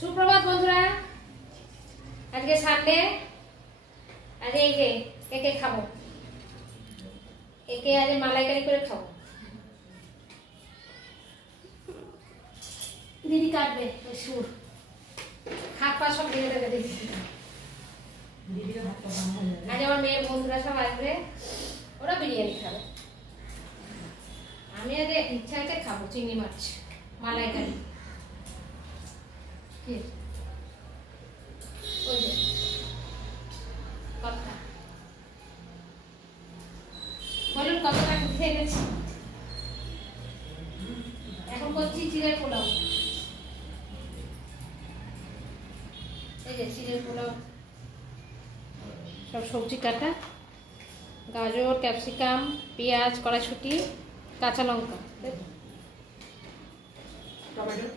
সুপ্রভাত বন্ধুরা, আজকে সানডে। আজকে এই যে একে খাবো, একে আজ মালাইকারি করে খাবো। দিদি কাটবে সুর, হাত পা সব ভেঙে দেবে দিদি। আজ আমার মেয়ের বন্ধুরা সব আসবে, ওরা বিরিয়ানি খাবে। আমি আজ ইচ্ছা আছে খাবো চিংড়ি মাছ মালাইকারি। ওই যে কথা বলুন, কতটা উঠে গেছি। এখন করছি চিড়ের পোলাও। এই যে চিড়ের পোলাও, সব সবজি কাটা, গাজর, ক্যাপসিকাম, পেঁয়াজ, কড়াইশুঁটি, কাঁচা লঙ্কা, টমেটো।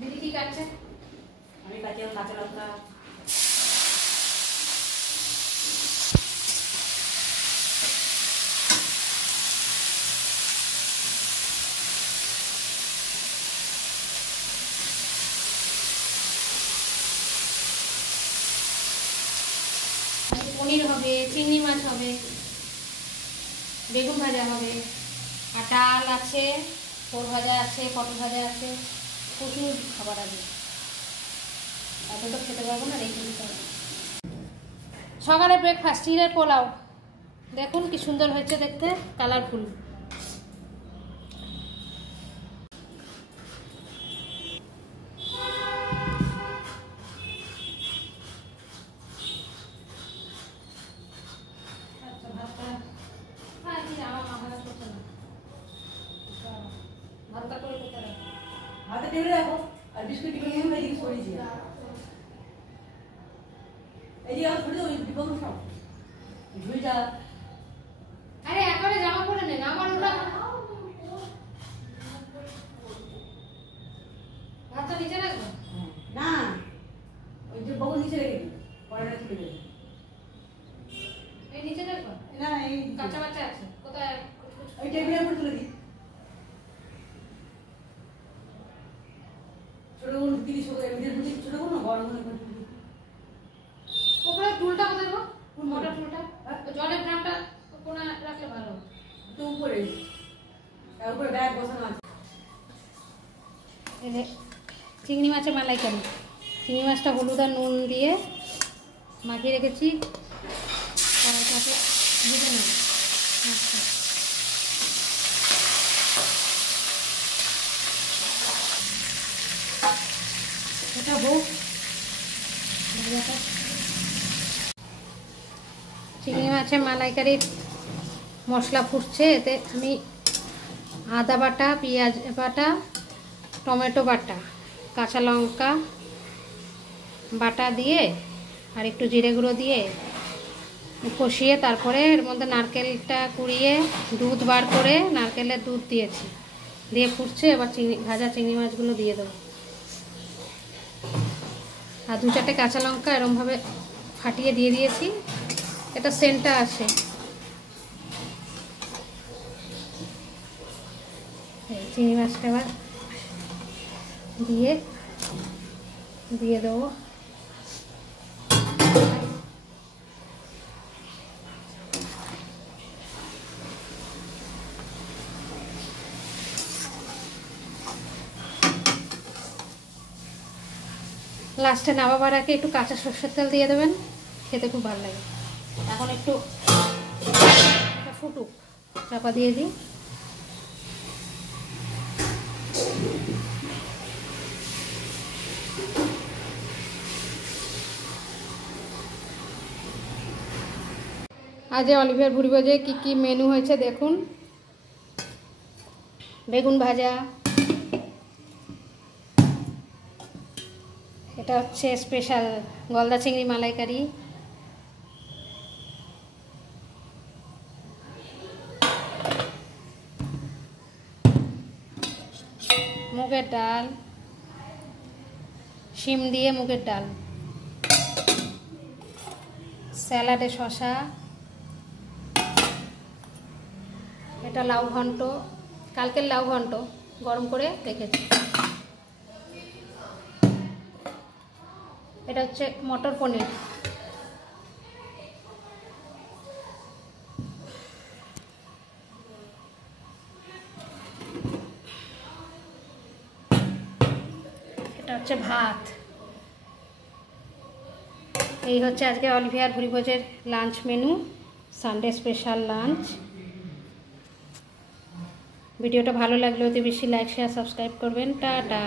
দিদি কি কাটছে? আমি কাটছি কাঁচা লঙ্কা, পনির হবে, চিংড়ি মাছ হবে, বেগুন ভাজা হবে, আর ডাল আছে, পোর ভাজা আছে, পটল ভাজা আছে, প্রচুর খাবার আছে। এত তো খেতে পারবো না, রেখে দিতে হবে। সকালে ব্রেকফাস্ট চিড়ের পোলাও, দেখুন কি সুন্দর হয়েছে দেখতে, কালারফুল। হাতে টেবিলে রাখো আর বিস্কুট টিপে নিয়ে এদিকে সরিয়ে দিও। এদিকে আর সরিয়ে ওই বিপদ সব ধুই যা। আরে একবারে জামা পরে নেন, আমার ওটা ভাতটা নিচে রাখবো না, ওই যে বউ নিচে রেখে দিই, পরেটা তুলে দেবে। এই নিচে রাখবো না, এই কাঁচা বাচ্চা আছে কোথায়? ওই টেবিলের উপর তুলে দিই। ছোট কোন 30 এমনিদের বুঝি ছোট কোন গরম মনে করে ওপরে টুলটা কোথায় গো? মোটা টুলটা জলের ড্রামটা কোনা রাখলে ভালো। তো উপরে, তার উপরে ব্যাগ বসানো আছে। এই যে চিংড়ি মাছের মালাইকারি, চিংড়ি মাছটা হলুদ আর নুন দিয়ে মাখিয়ে রেখেছি। কড়াইটাকে ভেজে নেব মাছটা। এটা হোক ভাজাটা। চিংড়ি মাছের মালাইকারির মশলা ফুটছে, এতে আমি আদা বাটা, পেঁয়াজ বাটা, টমেটো বাটা, কাঁচা লঙ্কা বাটা দিয়ে আর একটু জিরে গুঁড়ো দিয়ে কষিয়ে তারপরে এর মধ্যে নারকেলটা কুড়িয়ে দুধ বার করে নারকেলের দুধ দিয়েছি, দিয়ে ফুটছে। এবার ভাজা চিংড়ি মাছগুলো দিয়ে দেবো আর 2-4টে কাঁচা লঙ্কা এরমভাবে ফাটিয়ে দিয়ে দিয়েছি, এটা সেন্টটা আসে। চিংড়ি মাছটা এবার দিয়ে দেবো। লাস্টে নামাবার আগে একটু কাঁচা সরষের তেল দিয়ে দেবেন, খেতে খুব ভালো লাগে। এখন একটু ফুটুক, চাপা দিয়ে দিই। আজ অলিভিয়ার ভুড়ি ভোজে কী কী মেনু হয়েছে দেখুন। বেগুন ভাজা, এটা হচ্ছে স্পেশাল গলদা চিংড়ি মালাইকারি, মুগের ডাল, শিম দিয়ে মুগের ডাল, স্যালাডে শসা, এটা লাউ ঘন্ট, কালকের লাউ ঘন্ট গরম করে রেখেছি। এটা হচ্ছে মটর পনির। এটা হচ্ছে ভাত। এই হচ্ছে আজকে অলিভিয়ার ভুরিভোজের lunch menu, Sunday special lunch. ভিডিওটা ভালো লাগলে অতি বেশি লাইক শেয়ার সাবস্ক্রাইব করবেন। টাটা।